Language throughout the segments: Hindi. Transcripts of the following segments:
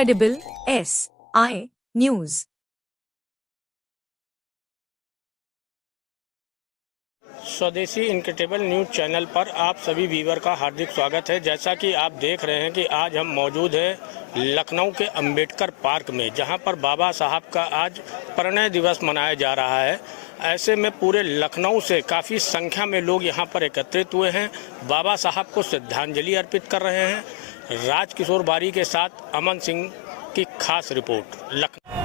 Incredible SI News। स्वदेशी इनक्रेडिबल न्यूज़ चैनल पर आप सभी व्यूअर का हार्दिक स्वागत है। जैसा कि आप देख रहे हैं कि आज हम मौजूद हैं लखनऊ के अंबेडकर पार्क में, जहां पर बाबा साहब का आज परिणय दिवस मनाया जा रहा है। ऐसे में पूरे लखनऊ से काफ़ी संख्या में लोग यहां पर एकत्रित हुए हैं, बाबा साहब को श्रद्धांजलि अर्पित कर रहे हैं। राजकिशोर बारी के साथ अमन सिंह की खास रिपोर्ट लखनऊ।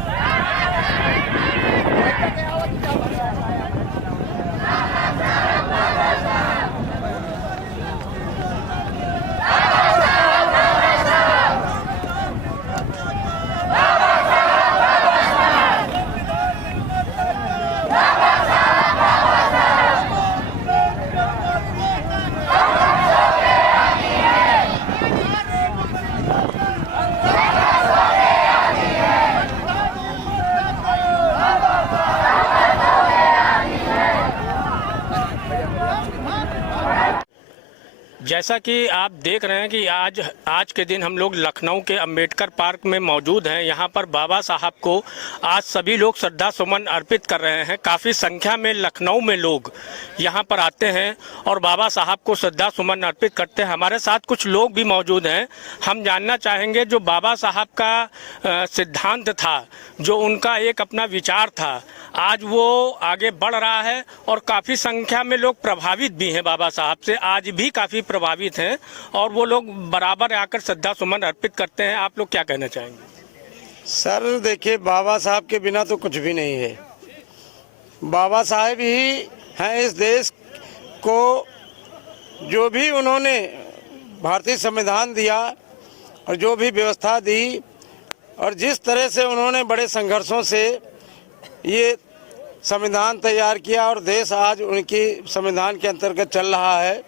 जैसा कि आप देख रहे हैं कि आज के दिन हम लोग लखनऊ के अंबेडकर पार्क में मौजूद हैं। यहाँ पर बाबा साहब को आज सभी लोग श्रद्धा सुमन अर्पित कर रहे हैं। काफ़ी संख्या में लखनऊ में लोग यहाँ पर आते हैं और बाबा साहब को श्रद्धा सुमन अर्पित करते हैं। हमारे साथ कुछ लोग भी मौजूद हैं। हम जानना चाहेंगे जो बाबा साहब का सिद्धांत था, जो उनका एक अपना विचार था, आज वो आगे बढ़ रहा है और काफ़ी संख्या में लोग प्रभावित भी हैं बाबा साहब से। आज भी काफ़ी प्रभावित हैं और वो लोग बराबर आकर श्रद्धा सुमन अर्पित करते हैं। आप लोग क्या कहना चाहेंगे? सर देखिए, बाबा साहब के बिना तो कुछ भी नहीं है। बाबा साहब ही हैं इस देश को, जो भी उन्होंने भारतीय संविधान दिया और जो भी व्यवस्था दी और जिस तरह से उन्होंने बड़े संघर्षों से ये संविधान तैयार किया और देश आज उनकी संविधान के अंतर्गत चल रहा है,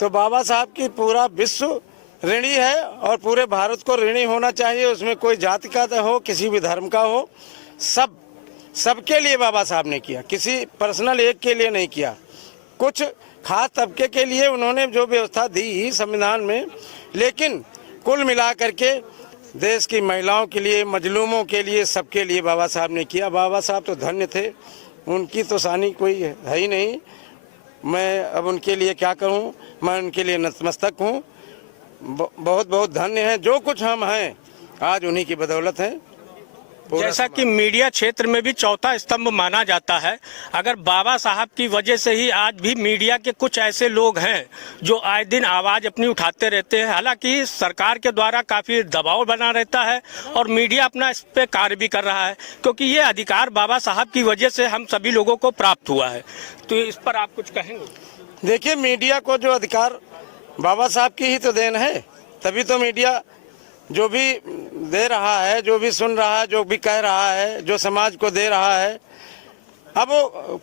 तो बाबा साहब की पूरा विश्व ऋणी है और पूरे भारत को ऋणी होना चाहिए। उसमें कोई जाति का हो, किसी भी धर्म का हो, सबके लिए बाबा साहब ने किया, किसी पर्सनल एक के लिए नहीं किया। कुछ खास तबके के लिए उन्होंने जो व्यवस्था दी संविधान में, लेकिन कुल मिला करके देश की महिलाओं के लिए, मजलूमों के लिए, सबके लिए बाबा साहब ने किया। बाबा साहब तो धन्य थे, उनकी तो सानी कोई है ही नहीं। मैं अब उनके लिए क्या कहूँ, मैं उनके लिए नतमस्तक हूँ। बहुत बहुत धन्य है। जो कुछ हम हैं आज उन्हीं की बदौलत है। जैसा कि मीडिया क्षेत्र में भी चौथा स्तंभ माना जाता है, अगर बाबा साहब की वजह से ही आज भी मीडिया के कुछ ऐसे लोग हैं जो आए दिन आवाज़ अपनी उठाते रहते हैं। हालांकि सरकार के द्वारा काफ़ी दबाव बना रहता है और मीडिया अपना इस पर कार्य भी कर रहा है, क्योंकि ये अधिकार बाबा साहब की वजह से हम सभी लोगों को प्राप्त हुआ है। तो इस पर आप कुछ कहेंगे? देखिए, मीडिया को जो अधिकार बाबा साहब की ही तो देन है, तभी तो मीडिया जो भी दे रहा है, जो भी सुन रहा है, जो भी कह रहा है, जो समाज को दे रहा है। अब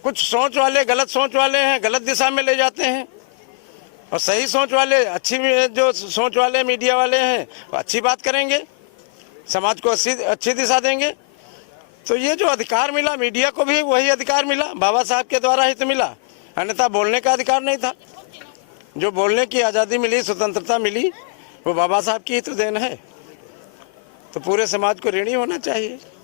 कुछ सोच वाले, गलत सोच वाले हैं, गलत दिशा में ले जाते हैं, और सही सोच वाले, अच्छी जो सोच वाले मीडिया वाले हैं वो अच्छी बात करेंगे, समाज को अच्छी दिशा देंगे। तो ये जो अधिकार मिला मीडिया को भी, वही अधिकार मिला बाबा साहब के द्वारा ही तो मिला, अन्यथा बोलने का अधिकार नहीं था। जो बोलने की आज़ादी मिली, स्वतंत्रता मिली, वो बाबा साहब की ही तो देन है। तो पूरे समाज को ऋणी होना चाहिए।